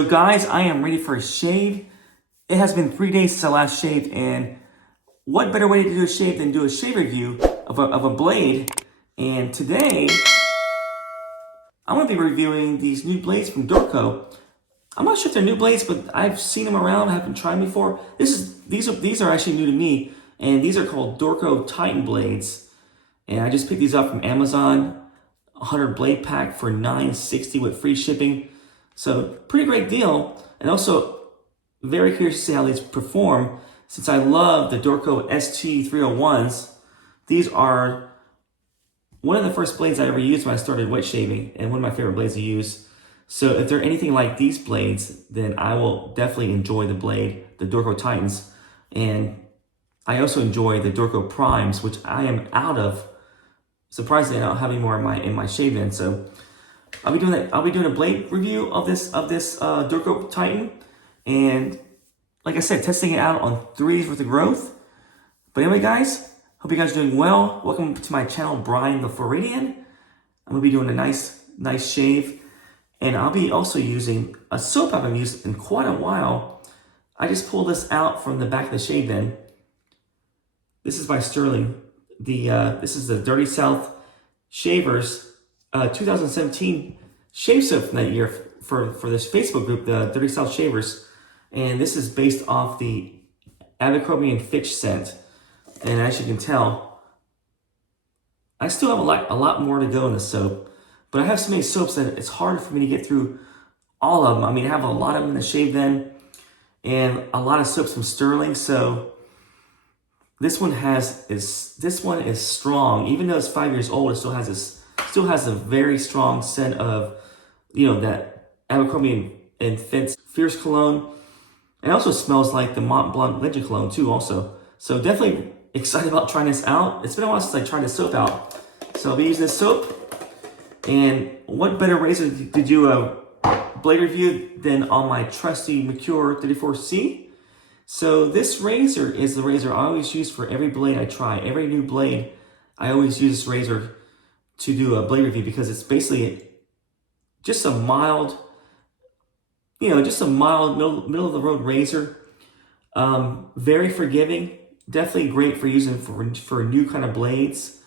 So guys, I am ready for a shave. It has been 3 days since I last shaved, and what better way to do a shave than do a shave review of a blade. And today, I'm going to be reviewing these new blades from Dorco. I'm not sure if they're new blades, but I've seen them around. I haven't tried them before. These are actually new to me, and these are called Dorco Titan Blades. And I just picked these up from Amazon, 100 blade pack for $9.60 with free shipping. So pretty great deal, and also very curious to see how these perform since I love the Dorco ST301s. These are one of the first blades I ever used when I started wet shaving, and one of my favorite blades to use. So if they're anything like these blades, then I will definitely enjoy the blade, the Dorco Titans. And I also enjoy the Dorco Primes, which I am out of. Surprisingly, I don't have any more in my shave in. So I'll be doing a blade review of this Dorco Titan, and like I said, testing it out on 3s with the growth. But anyway, guys, hope you guys are doing well. Welcome to my channel, Brian the Floridian. I'm gonna be doing a nice shave, and I'll be also using a soap I haven't used in quite a while. I just pulled this out from the back of the shave bin. This is by Sterling. This is the Dirty South Shavers 2017 shave soap from that year for this Facebook group, the Dirty South Shavers. And this is based off the Abercrombie and Fitch scent. And as you can tell, I still have a lot more to go in the soap, but I have so many soaps that it's hard for me to get through all of them. I mean, I have a lot of them in the shave bin and a lot of soaps from Sterling. So this one is strong. Even though it's 5 years old, it still has a very strong scent of, that Abercrombie and Fitch Fierce Cologne. It also smells like the Mont Blanc Legend Cologne too also. So definitely excited about trying this out. It's been a while since I tried this soap out. So I'll be using this soap. And what better razor to do a blade review than on my trusty Merkur 34C? So this razor is the razor I always use for every blade I try. Every new blade, I always use this razor to do a blade review because it's basically just a mild, middle of the road razor. Very forgiving, definitely great for using for new kind of blades,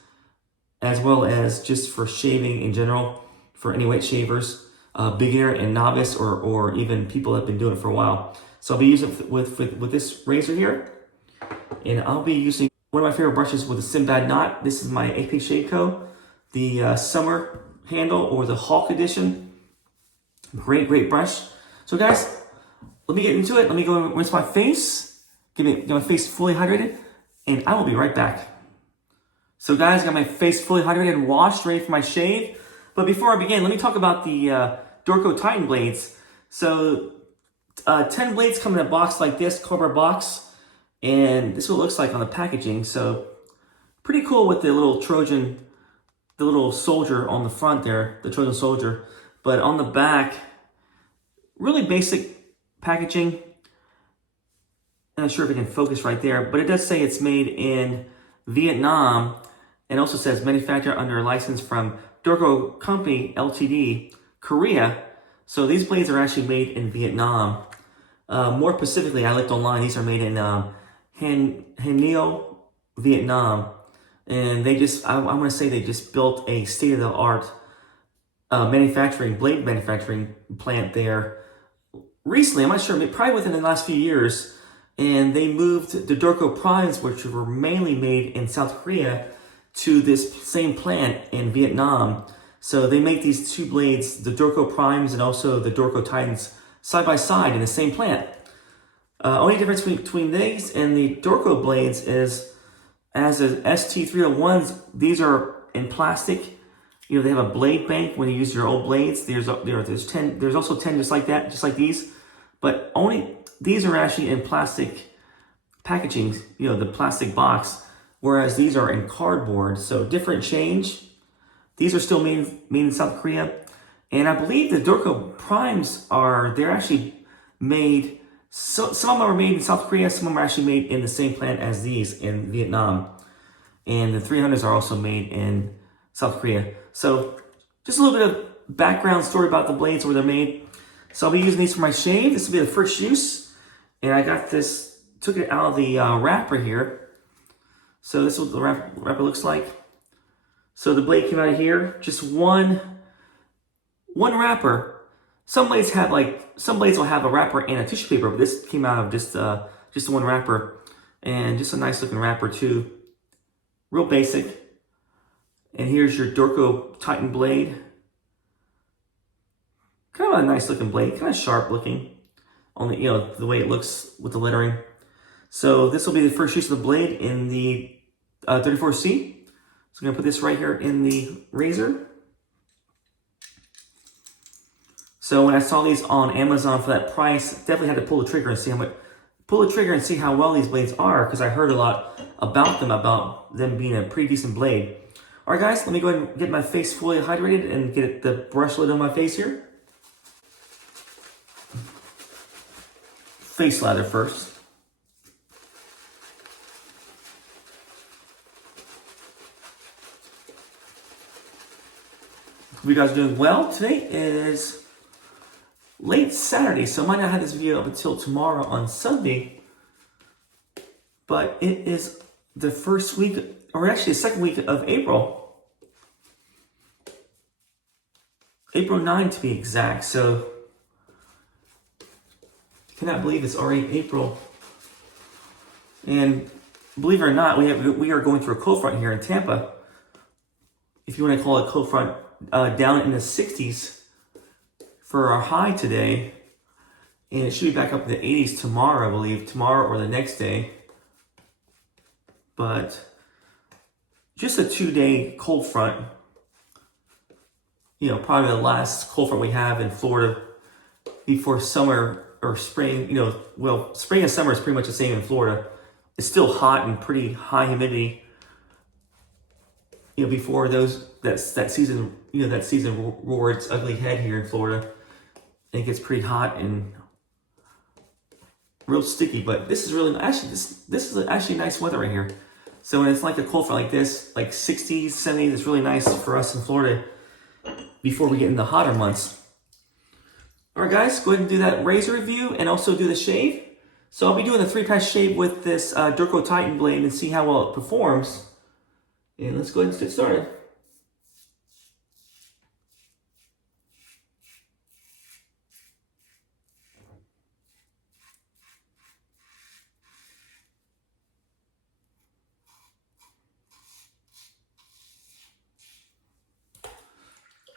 as well as just for shaving in general for any wet shavers, beginner and novice, or even people that have been doing it for a while. So I'll be using it with this razor here, and I'll be using one of my favorite brushes with a Synbad knot. This is my AP Shave Co. The summer handle or the Hulk edition. Great brush. So guys, let me get into it. Let me go rinse my face, get my face fully hydrated, and I will be right back. So guys, I got my face fully hydrated and washed, ready for my shave. But before I begin, let me talk about the Dorco Titan Blades. So 10 blades come in a box like this, cardboard box, and this is what it looks like on the packaging. So pretty cool with the little Trojan, the little soldier on the front there, the Trojan soldier. But on the back, really basic packaging. I'm not sure if it can focus right there, but it does say it's made in Vietnam, and also says manufactured under a license from Dorco Company Ltd, Korea. So these blades are actually made in Vietnam. More specifically, I looked online, these are made in Hanoi, Vietnam. And I'm gonna say they just built a state-of-the-art blade manufacturing plant there recently. I'm not sure, probably within the last few years. And they moved the Dorco Primes, which were mainly made in South Korea, to this same plant in Vietnam. So they make these two blades, the Dorco Primes and also the Dorco Titans, side by side in the same plant. Only difference between these and the Dorco blades is, as the ST301s, these are in plastic. They have a blade bank when you use your old blades. There's also 10 just like that, just like these, but only these are actually in plastic packaging, the plastic box, whereas these are in cardboard. So different change. These are still made in South Korea, and I believe the Dorco Primes they're actually made. So some of them are made in South Korea, some of them are actually made in the same plant as these in Vietnam, and the 300s are also made in South Korea. So just a little bit of background story about the blades, where they're made. So I'll be using these for my shave. This will be the first use. And I got this, took it out of the wrapper here. So this is what the wrapper looks like. So the blade came out of here, just one wrapper. Some blades will have a wrapper and a tissue paper, but this came out of just one wrapper. And just a nice looking wrapper too. Real basic. And here's your Dorco Titan Blade. Kind of a nice looking blade, kind of sharp looking on the way it looks with the lettering. So this will be the first use of the blade in the 34C. So I'm gonna put this right here in the razor. So when I saw these on Amazon for that price, definitely had to pull the trigger and see how well these blades are, because I heard a lot about them being a pretty decent blade. All right, guys, let me go ahead and get my face fully hydrated and get the brush lid on my face here. Face lather first. Hope you guys are doing well. Today is late Saturday, so I might not have this video up until tomorrow on Sunday. But it is the first week, or actually the second week of April. April 9 to be exact, so I cannot believe it's already April. And believe it or not, we are going through a cold front here in Tampa. If you want to call it a cold front, down in the 60s for our high today. And it should be back up in the 80s tomorrow, I believe. Tomorrow or the next day. But just a 2-day cold front. Probably the last cold front we have in Florida before summer or spring. Well, spring and summer is pretty much the same in Florida. It's still hot and pretty high humidity. Before that season roared its ugly head here in Florida. And it gets pretty hot and real sticky, but this is really this is actually nice weather right here. So when it's like a cold front like this, like 60s, 70s, it's really nice for us in Florida before we get in the hotter months. All right, guys, go ahead and do that razor review and also do the shave. So I'll be doing the 3-pass shave with this Dorco Titan blade and see how well it performs. And let's go ahead and get started.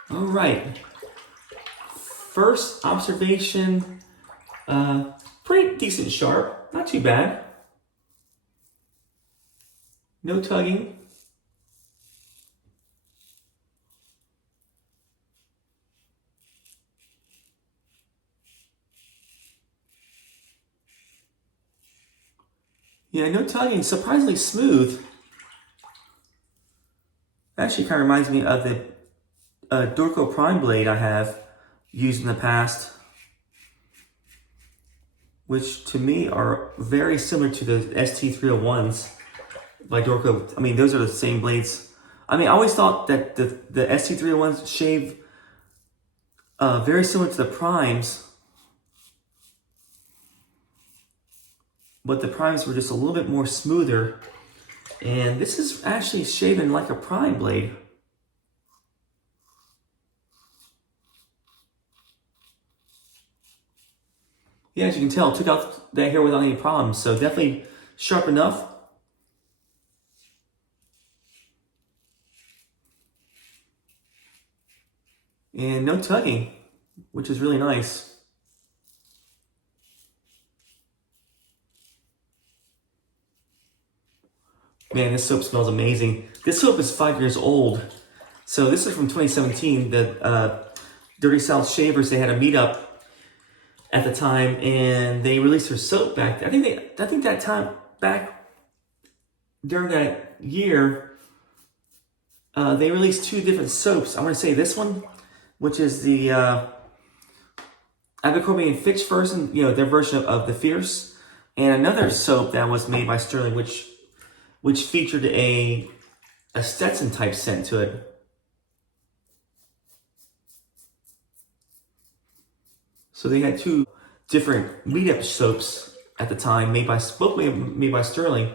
All right. First observation, pretty decent sharp, not too bad. No tugging. Yeah, no tugging, surprisingly smooth. Actually kind of reminds me of the Dorco Prime blade I have used in the past, which to me are very similar to the ST301s by Dorco. I mean, those are the same blades. I mean, I always thought that the ST301s shave very similar to the Primes, but the Primes were just a little bit more smoother. And this is actually shaving like a Prime blade. Yeah, as you can tell, took out that hair without any problems. So definitely sharp enough. And no tugging, which is really nice. Man, this soap smells amazing. This soap is 5 years old. So this is from 2017. The Dirty South Shavers, they had a meetup at the time, and they released their soap back. I think that time back during that year, they released 2 different soaps. I'm going to say this one, which is the Abercrombie and Fitch version, their version of the Fierce, and another soap that was made by Sterling, which featured a Stetson type scent to it. So they had two different meetup soaps at the time, both made by Sterling.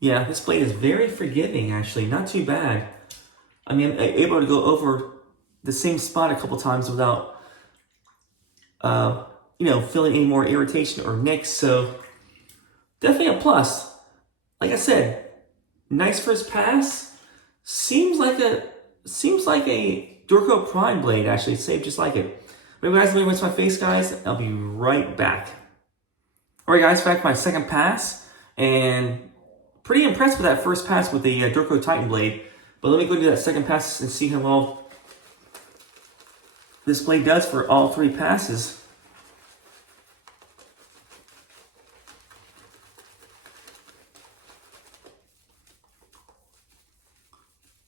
Yeah, this blade is very forgiving, actually. Not too bad. I mean, I'm able to go over the same spot a couple times without, feeling any more irritation or nicks. So definitely a plus. Like I said, nice first pass. Seems like a Dorco Prime blade, actually. It's shaped just like it. But guys, let me rinse my face, guys. I'll be right back. All right, guys, back my second pass, and pretty impressed with that first pass with the Dorco Titan Blade. But let me go do that second pass and see how well this blade does for all three passes.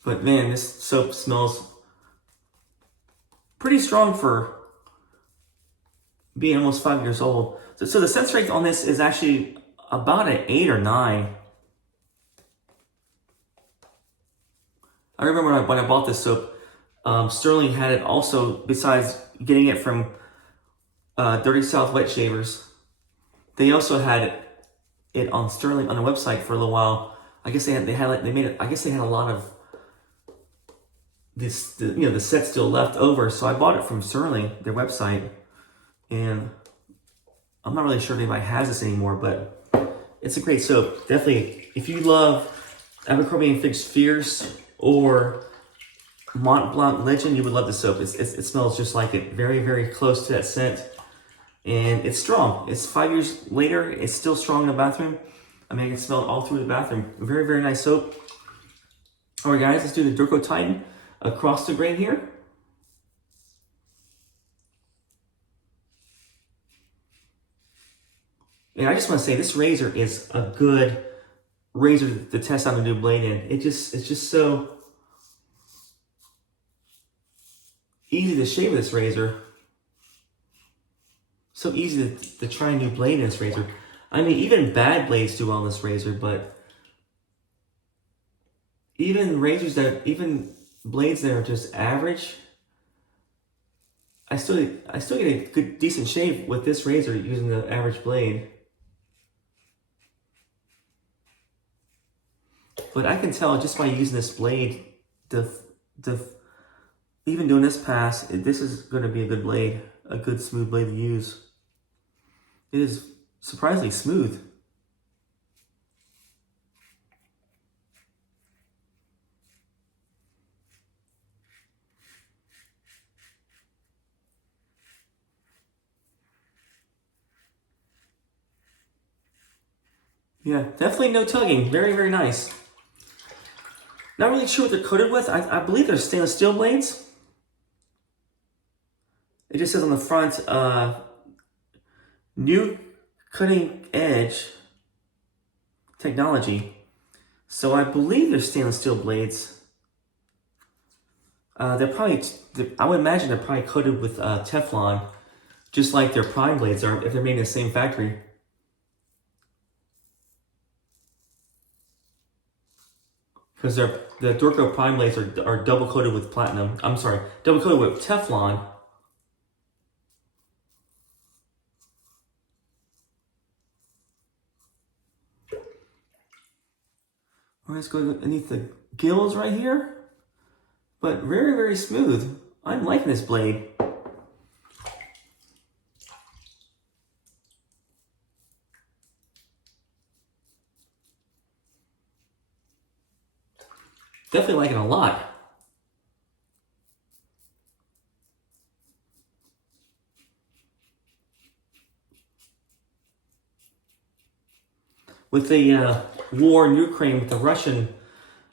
But man, this soap smells pretty strong for being almost 5 years old. So the scent strength on this is actually about an 8 or 9. I remember when I bought this soap, Sterling had it also, besides getting it from Dirty South Wet Shavers, they also had it on Sterling on the website for a little while. I guess they had a lot of the set still left over, so I bought it from Sterling, their website, and I'm not really sure if anybody has this anymore, but it's a great soap. Definitely, if you love Abercrombie & Fitch Fierce or Mont Blanc Legend, you would love this soap. It smells just like it. Very, very close to that scent. And it's strong. It's 5 years later. It's still strong in the bathroom. I mean, I can smell it all through the bathroom. Very, very nice soap. All right, guys, let's do the Dorco Titan across the grain here. And I just want to say, this razor is a good razor to test out a new blade in. It's just so easy to shave with this razor. So easy to try a new blade in this razor. I mean, even bad blades do well in this razor, but even blades that are just average, I still get a good, decent shave with this razor using the average blade. But I can tell just by using this blade, even doing this pass, this is going to be a good blade, a good smooth blade to use. It is surprisingly smooth. Yeah, definitely no tugging. Very, very nice. Not really sure what they're coated with. I believe they're stainless steel blades. It just says on the front, new cutting edge technology. So I believe they're stainless steel blades. I would imagine they're probably coated with Teflon, just like their Prime blades are, if they're made in the same factory. Because the Dorco Prime blades are double coated with platinum. I'm sorry, double coated with Teflon. Let's go underneath the gills right here. But very, very smooth. I'm liking this blade. Definitely liking it a lot. With the war in Ukraine, with the Russian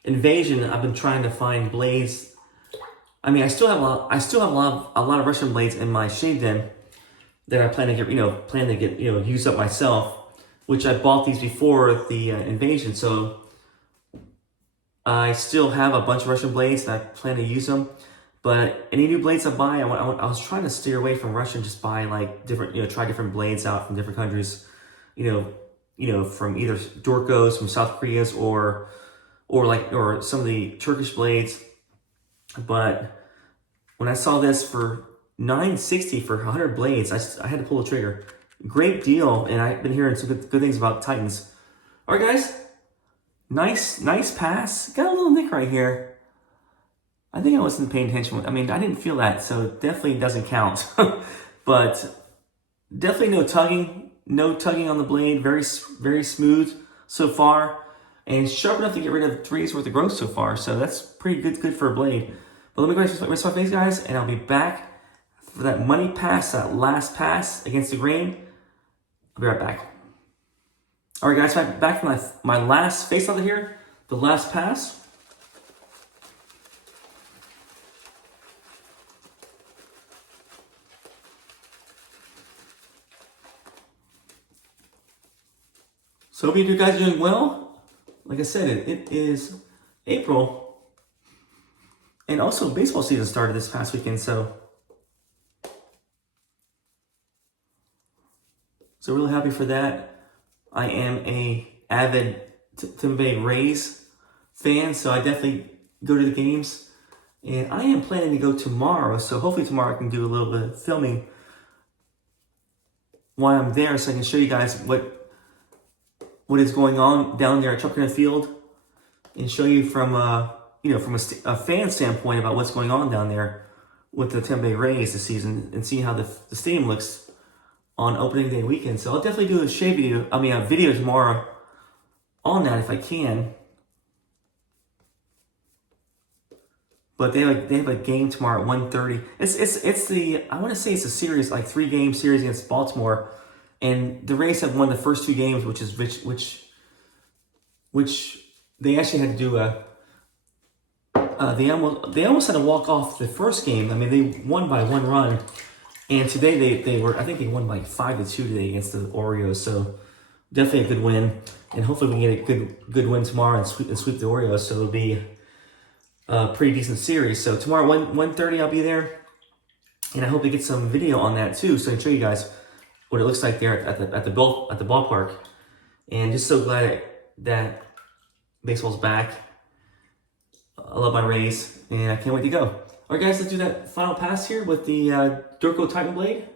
invasion, I've been trying to find blades. I mean, I still have a lot of Russian blades in my shave den that I plan to get used up myself. Which I bought these before the invasion, so I still have a bunch of Russian blades and I plan to use them. But any new blades I buy, I was trying to steer away from Russia and just buy like different, try different blades out from different countries, from either Dorcos from South Korea's or some of the Turkish blades. But when I saw this for $960 for 100 blades, I had to pull the trigger. Great deal, and I've been hearing some good things about Titans. All right, guys, nice pass. Got a little nick right here. I think I wasn't paying attention. I mean, I didn't feel that, so it definitely doesn't count. But definitely no tugging on the blade. Very smooth so far, and sharp enough to get rid of 3 days worth of growth so far. So that's pretty good for a blade. But let me go rinse my face, guys, and I'll be back for that money pass, that last pass against the grain. I'll be right back. All right, guys, back from my last face out here, the last pass. So hope you guys are doing well. Like I said, it is April. And also baseball season started this past weekend, so really happy for that. I am a avid Tampa Bay Rays fan, so I definitely go to the games. And I am planning to go tomorrow, so hopefully tomorrow I can do a little bit of filming while I'm there, so I can show you guys what is going on down there at Trucker Field, and show you from a fan standpoint about what's going on down there with the Tampa Bay Rays this season, and see how the stadium looks on opening day weekend. So I'll definitely do a video tomorrow on that if I can. But they have a game tomorrow at 1:30. I want to say it's a series, like 3-game series against Baltimore, and the Rays have won the first 2 games, which they actually had to do they almost had to walk off the first game. I mean, they won by 1 run. And today I think they won by 5-2 today against the Orioles. So definitely a good win. And hopefully we can get a good win tomorrow and sweep the Orioles. So it'll be a pretty decent series. So tomorrow 1:30 I'll be there. And I hope to get some video on that too, so I can show you guys what it looks like there at the ballpark. And just so glad that baseball's back. I love my Rays, and I can't wait to go. All right, guys, let's do that final pass here with the Dorco Titan Blade.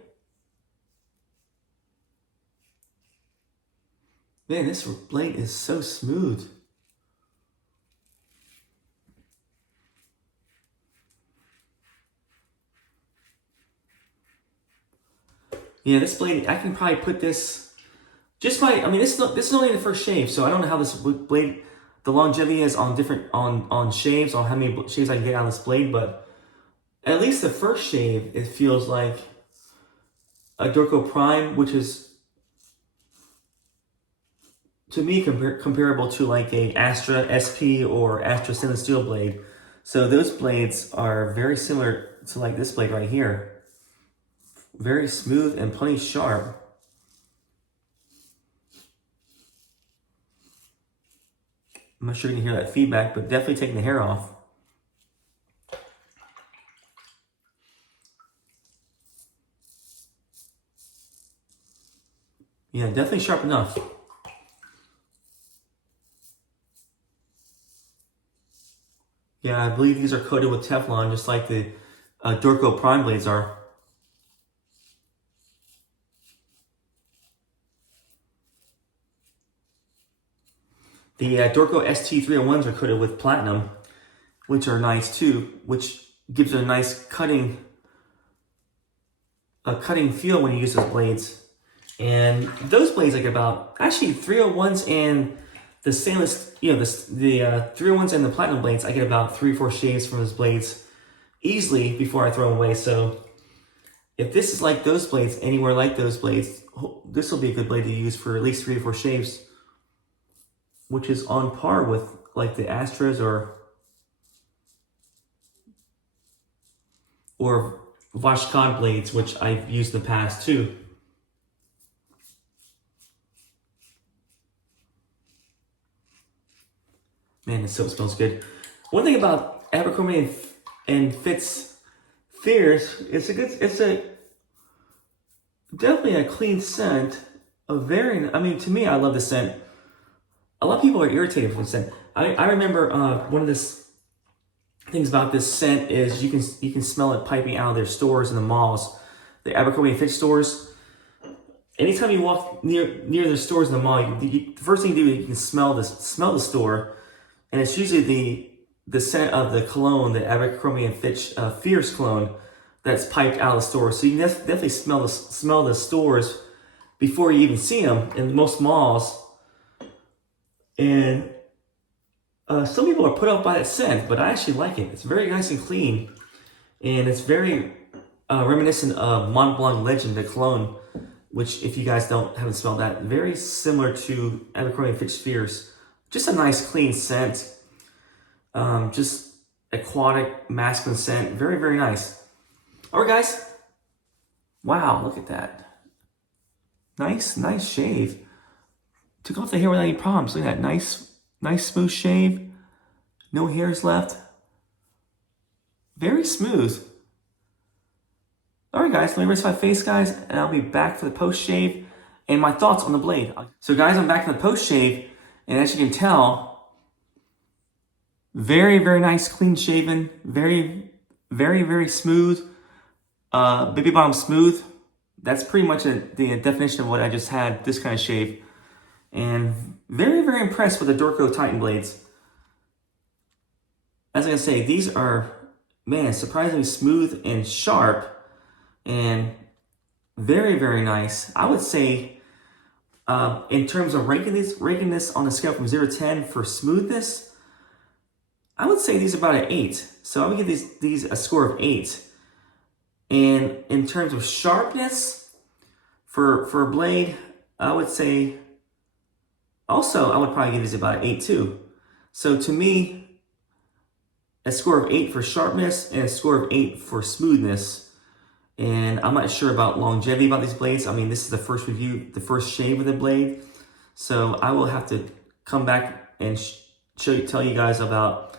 Man, this blade is so smooth. Yeah, this blade, I can probably put this this is only the first shave, so I don't know how this blade, the longevity is on on shaves, on how many shaves I can get out of this blade, but at least the first shave, it feels like a Dorco Prime, which is, to me, comparable to like a Astra SP or Astra stainless steel blade. So those blades are very similar to like this blade right here. Very smooth and plenty sharp. I'm not sure you can hear that feedback, but definitely taking the hair off. Yeah, definitely sharp enough. Yeah, I believe these are coated with Teflon, just like the Dorco Prime blades are. The Dorco ST301s are coated with platinum, which are nice too, which gives it a nice cutting feel when you use those blades. And those blades, like about, actually 301s and the stainless, the 301s and the platinum blades, I get about 3 or 4 shaves from those blades easily before I throw them away. So if this is like those blades, anywhere like those blades, this will be a good blade to use for at least 3 or 4 shaves, which is on par with like the Astras or Vashkon blades, which I've used in the past too. Man, this soap smells good. One thing about Abercrombie and Fitz fierce. It's definitely a clean scent. I mean, to me, I love the scent. A lot of people are irritated with the scent. I remember one of the things about this scent is you can smell it piping out of their stores in the malls, the Abercrombie and Fitch stores. Anytime you walk near their stores in the mall, the first thing you do, you can smell the store, and it's usually the scent of the cologne, the Abercrombie and Fitch Fierce cologne that's piped out of the store. So you can definitely smell the stores before you even see them in most malls. And some people are put off by that scent, but I actually like it. It's very nice and clean, and it's very reminiscent of Mont Blanc Legend, the cologne, which, if you guys haven't smelled that, very similar to Abercrombie & Fitch Fierce. Just a nice, clean scent. Just aquatic, masculine scent. Very, very nice. All right, guys. Wow, look at that. Nice shave. Took off the hair without any problems. Look at that. Nice smooth shave. No hairs left. Very smooth. All right, guys, let me rinse my face, guys, and I'll be back for the post-shave and my thoughts on the blade. So, guys, I'm back in the post-shave, and as you can tell, very, very nice, clean shaven, very, very, very smooth, baby bottom smooth. That's pretty much the definition of what I just had, this kind of shave. And very, very impressed with the Dorco Titan Blades. As I can say, these are, man, surprisingly smooth and sharp. And very, very nice. I would say, in terms of ranking this on a scale from 0 to 10 for smoothness, I would say these are about an 8. So I would give these a score of 8. And in terms of sharpness for a blade, I would say, also, I would probably give these about an 8 too. So to me, a score of 8 for sharpness and a score of 8 for smoothness. And I'm not sure about longevity about these blades. I mean, this is the first review, the first shave of the blade. So I will have to come back and tell you guys about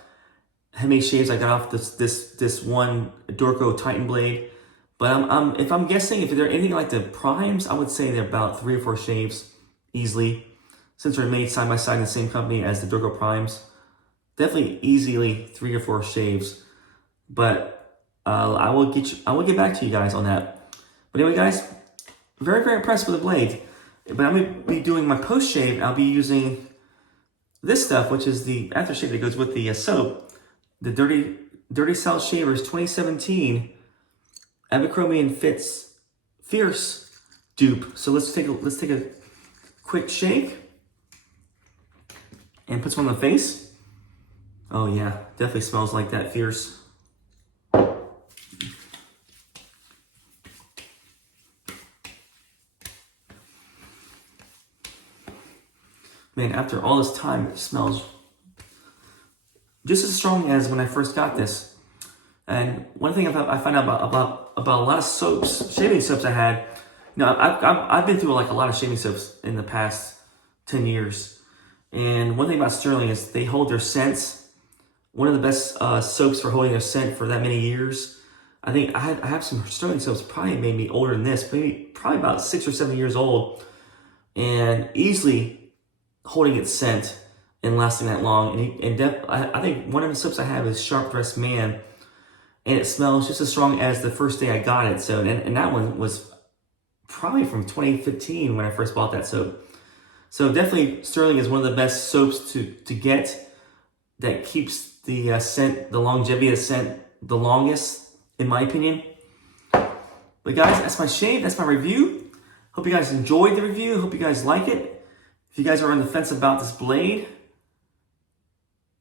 how many shaves I got off this one Dorco Titan blade. But if I'm guessing, if they're anything like the primes, I would say they're about 3 or 4 shaves easily, since they're made side by side in the same company as the Dorco Primes. Definitely easily 3 or 4 shaves. But I will get back to you guys on that. But anyway, guys, very, very impressed with the blade. But I'm going to be doing my post shave. I'll be using this stuff, which is the aftershave that goes with the soap, the Dirty South Shavers 2017 Abercrombie and Fitch Fierce dupe. So let's take a quick shake and put some on the face. Oh yeah, definitely smells like that Fierce. Man, after all this time, it smells just as strong as when I first got this. And one thing I found out about a lot of soaps, shaving soaps I had. You know, I've been through like a lot of shaving soaps in the past 10 years. And one thing about Sterling is they hold their scents. One of the best soaps for holding their scent for that many years. I think I have some Sterling soaps probably made me older than this, probably about 6 or 7 years old, and easily holding its scent and lasting that long. I think one of the soaps I have is Sharp Dressed Man, and it smells just as strong as the first day I got it. So, and that one was probably from 2015 when I first bought that soap. So definitely Sterling is one of the best soaps to get that keeps the scent, the longevity of the scent the longest, in my opinion. But guys, that's my shave, that's my review. Hope you guys enjoyed the review. Hope you guys like it. If you guys are on the fence about this blade,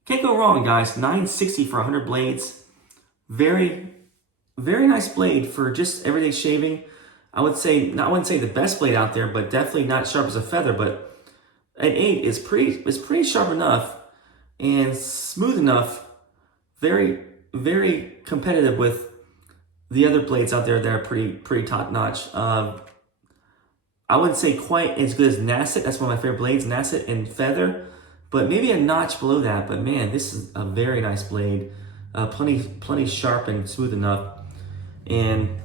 can't go wrong, guys. $9.60 for 100 blades. Very, very nice blade for just everyday shaving. I wouldn't say the best blade out there, but definitely not sharp as a feather. But an 8 is pretty sharp enough and smooth enough. Very, very competitive with the other blades out there that are pretty top notch. I wouldn't say quite as good as Nasset. That's one of my favorite blades, Nasset and Feather, but maybe a notch below that. But man, this is a very nice blade. Plenty sharp and smooth enough. and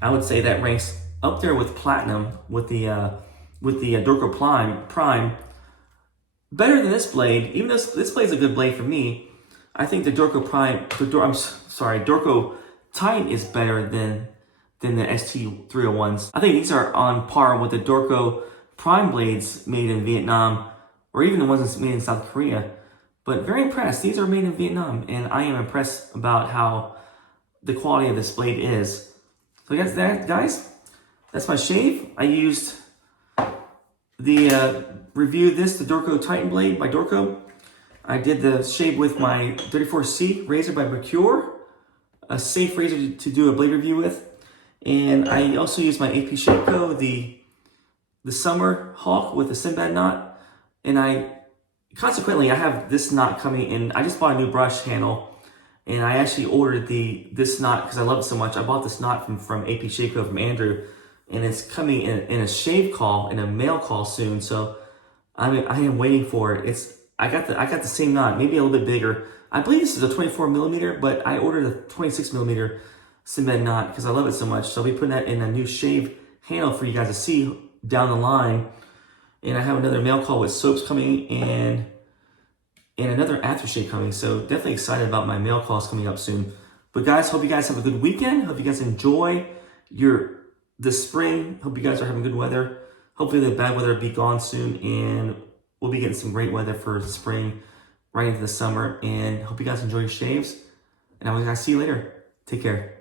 I would say that ranks up there with platinum with the Dorco Prime. Better than this blade, even though this blade's a good blade for me. I think the Dorco Dorco Titan is better than the ST301s. I think these are on par with the Dorco Prime blades made in Vietnam, or even the ones that's made in South Korea. But very impressed. These are made in Vietnam, and I am impressed about how the quality of this blade is. So guys, that's my shave. I used the reviewed this, the Dorco Titan Blade by Dorco. I did the shave with my 34C razor by Merkur, a safe razor to do a blade review with. And I also used my AP Shapeco, the Summer Hawk with a Synbad knot. And consequently, I have this knot coming in. I just bought a new brush handle, and I actually ordered this knot because I love it so much. I bought this knot from AP Shapeco from Andrew, and it's coming in a shave call, in a mail call soon. So I am waiting for it. I got the same knot, maybe a little bit bigger. I believe this is a 24 millimeter, but I ordered a 26 millimeter Synbad knot because I love it so much. So I'll be putting that in a new shave handle for you guys to see down the line. And I have another mail call with soaps coming and another aftershave coming. So definitely excited about my mail calls coming up soon. But guys, hope you guys have a good weekend. Hope you guys enjoy the spring. Hope you guys are having good weather. Hopefully the bad weather will be gone soon, and we'll be getting some great weather for spring right into the summer. And hope you guys enjoy your shaves. And I will see you later. Take care.